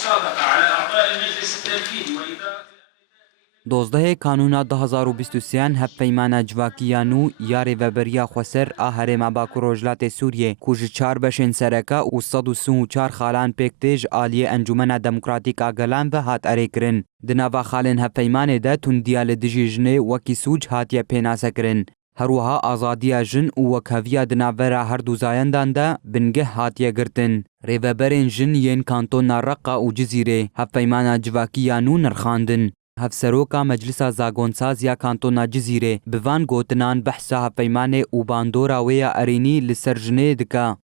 المصادقة على أعضاء المجلس التنفيذي وإدارة دوزده کانونا 2023 هف پیمان جواکیانو یا ریوبریا خسر آهرم باکو روجلات سوریه کوج 4 بشین سرکا و 134 خالان پکتیج آلیه انجمن دموکراتیک آگلان به هات اریکرن دناوا خالن هف پیمان ده تندیال دجیجنه وکی سوج هاتیه پیناسکرن هروها آزادیا جن و وکهویا دناورا هر دو زایندان ده بنگه هاتیه گرتن ریوبرین جن ین کانتون رقا و جزیره هف پیمان جواکیانو نرخاندن هفسروکا مجلسا زاگونساز یا کانتونا جزیره بوان گوتنان بحثا هفیمان و باندورا ویا ارینی لسرجنه دکا.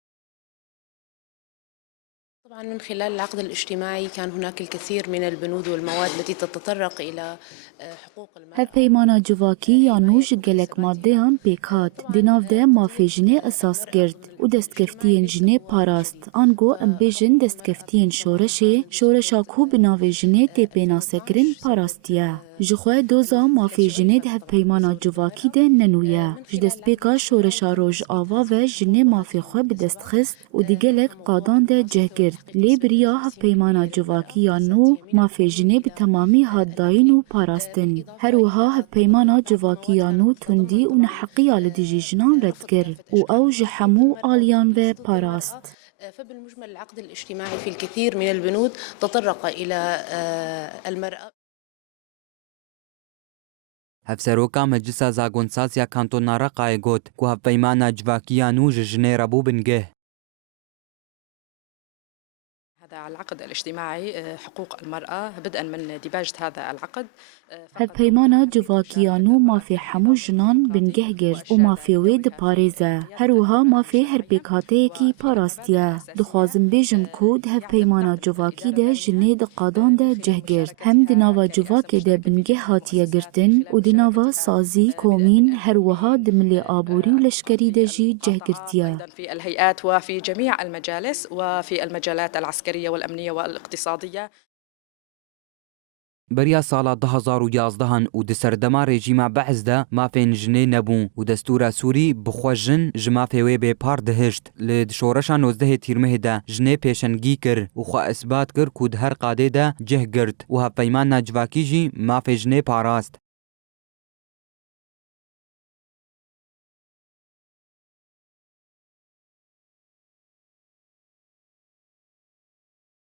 طبعا من خلال العقد الاجتماعي كان هناك الكثير من البنود والمواد التي تتطرق إلى حقوق المرأة. هفپیمانا جواکی یا نوج گلک مادهان پیکات دناو ده مافی جنه اساس کرد و دستکفتین جنه پاراست آنگو ام بیجن دستکفتین شورشا کو بناو جنه تی پینا سکرین پاراستیه جخواه دوزا مافی جنه ده هفپیمانا جواکی ده ننویه جدست پیکا شورشا روژ آوا و جنه مافی خواه بدست خست و دی گلک قادان ده جه کرد لی بریا هفپیمانا جواکی یا نو مافی جنه به تمامی هادداین و پاراستن هروها هفپیمانا جواکیانو تندی و نحقیه لدیجی جنان رد کر و او جحمو آلیان و پاراست. فبالمجمل العقد الاجتماعي في الكثير من البنود تطرق إلى المرأة. هفسروکا مجلسا زاگونساز یا کانتونا رقای گوت که هفپیمان جواکیانو جنه ربو بنگه. هذا العقد الاجتماعي حقوق المرأة بدءا من ديباجة هذا العقد هفپیمانا جواکیانو مافی حمو جنان بنگه گرد و مافی وید پاریزه هروها مافی هر پیکاته کی پاراستیه دخوازم بیجم کود هفپیمانا جواکی ده جنه ده قادان ده جه گرد هم دناوا جواکی ده بنگه هاتیه گرتن و دناوا سازی کومین هروها دملی آبوری و لشکری ده جی جه گرتیه في الهيئات وفي جميع المجالس وفي المجالات العسكرية والأمنية والاقتصادية. بریا سالا 2011 و دسردما رژیما بعث ده مافین جنه نبون و دستور سوری بخوجن جمافی وی به پار دهشت لد شورشا 19 تیرمه ده جنه پیشنگی کر و خوا اثبات کر کود هر قاده ده جه گرد و هفپیمان جواکی جی مافی جنه پاراست